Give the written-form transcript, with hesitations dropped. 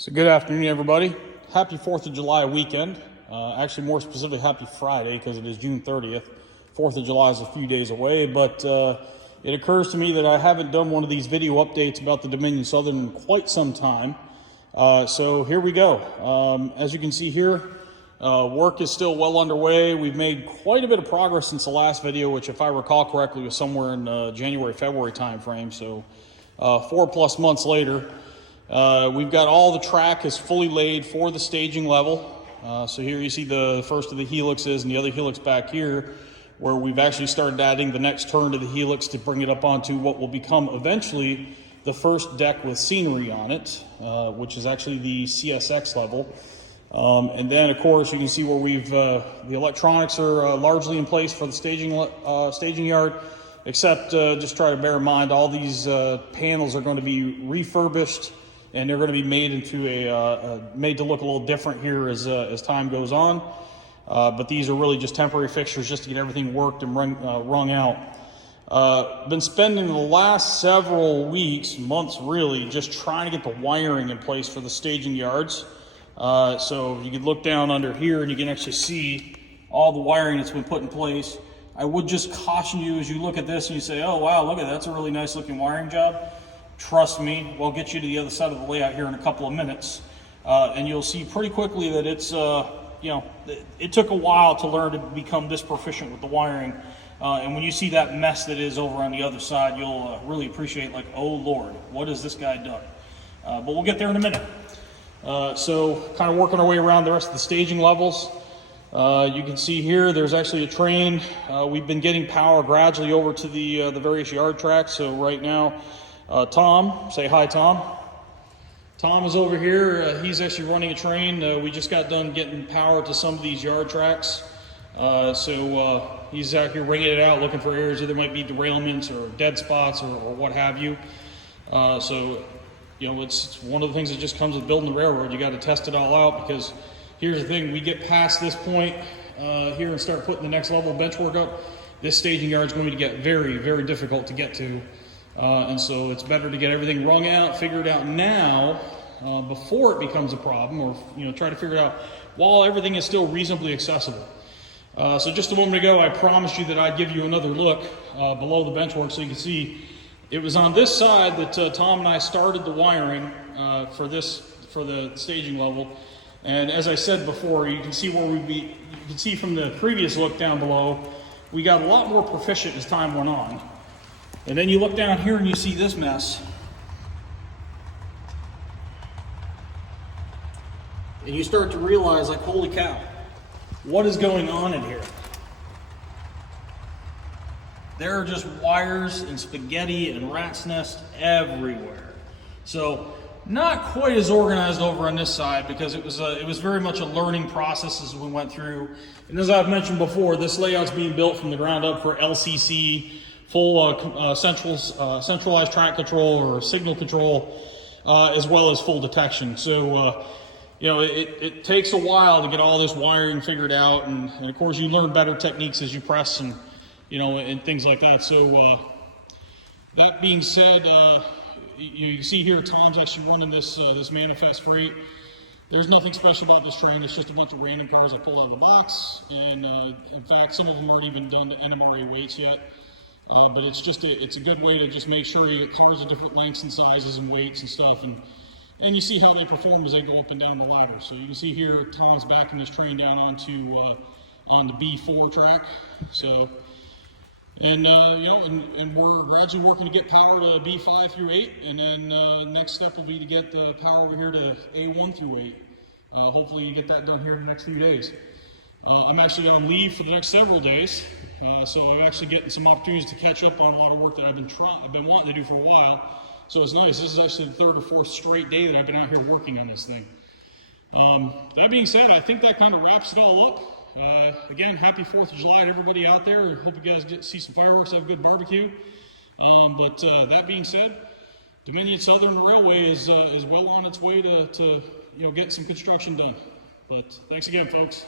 So good afternoon, everybody. Happy 4th of July weekend. Actually, more specifically, happy Friday, because it is June 30th. 4th of July is a few days away, but it occurs to me that I haven't done one of these video updates about the Dominion Southern in quite some time. So here we go. As you can see here, work is still well underway. We've made quite a bit of progress since the last video, which, if I recall correctly, was somewhere in January, February timeframe. So 4+ months later. We've got all the track is fully laid for the staging level. So here you see the first of the helixes and the other helix back here, where we've actually started adding the next turn to the helix to bring it up onto what will become eventually the first deck with scenery on it, which is actually the CSX level. And then, of course, you can see where we've the electronics are largely in place for the staging yard, except just try to bear in mind all these panels are going to be refurbished. And they're going to be made into made to look a little different here as time goes on. But these are really just temporary fixtures just to get everything worked and wrung out. Been spending the last several weeks, months really, just trying to get the wiring in place for the staging yards. So you can look down under here and you can actually see all the wiring that's been put in place. I would just caution you as you look at this and you say, oh wow, look at that, that's a really nice looking wiring job. Trust me, we'll get you to the other side of the layout here in a couple of minutes. And you'll see pretty quickly that it's, it took a while to learn to become this proficient with the wiring. And when you see that mess that is over on the other side, you'll really appreciate, like, oh Lord, what has this guy done? But we'll get there in a minute. So kind of working our way around the rest of the staging levels. You can see here, there's actually a train. We've been getting power gradually over to the various yard tracks. So right now, Tom, say hi, Tom. Tom is over here. He's actually running a train. We just got done getting power to some of these yard tracks. So he's out here ringing it out, looking for areas where there might be derailments or dead spots or what have you. So, you know, it's one of the things that just comes with building the railroad. You got to test it all out, because here's the thing. We get past this point here and start putting the next level of bench work up. This staging yard is going to get very, very difficult to get to. And so it's better to get everything wrung out, figured out now, before it becomes a problem, or, you know, try to figure it out while everything is still reasonably accessible. So just a moment ago, I promised you that I'd give you another look below the benchwork so you can see it was on this side that Tom and I started the wiring for the staging level. And as I said before, you can see you can see from the previous look down below, we got a lot more proficient as time went on. And then you look down here and you see this mess. And you start to realize, like, holy cow, what is going on in here? There are just wires and spaghetti and rat's nest everywhere. So not quite as organized over on this side, because it was very much a learning process as we went through. And as I've mentioned before, this layout's being built from the ground up for LCC, full centralized track control or signal control, as well as full detection. So, you know, it takes a while to get all this wiring figured out, and of course you learn better techniques as you press and, you know, and things like that. So that being said, you can see here Tom's actually running this manifest freight. There's nothing special about this train. It's just a bunch of random cars I pulled out of the box, and in fact, some of them aren't even done to NMRA weights yet. But it's a good way to just make sure you get cars of different lengths and sizes and weights and stuff, and you see how they perform as they go up and down the ladder. So you can see here Tom's backing this train down onto on the B4 track. So, and you know, and we're gradually working to get power to B5 through 8, and then next step will be to get the power over here to A1 through 8. Hopefully you get that done here in the next few days. I'm actually on leave for the next several days, so I'm actually getting some opportunities to catch up on a lot of work that I've been wanting to do for a while. So it's nice. This is actually the third or fourth straight day that I've been out here working on this thing. That being said, I think that kind of wraps it all up. Again, happy 4th of July to everybody out there. Hope you guys get to see some fireworks, have a good barbecue. But that being said, Dominion Southern Railway is well on its way to you know, get some construction done. But thanks again, folks.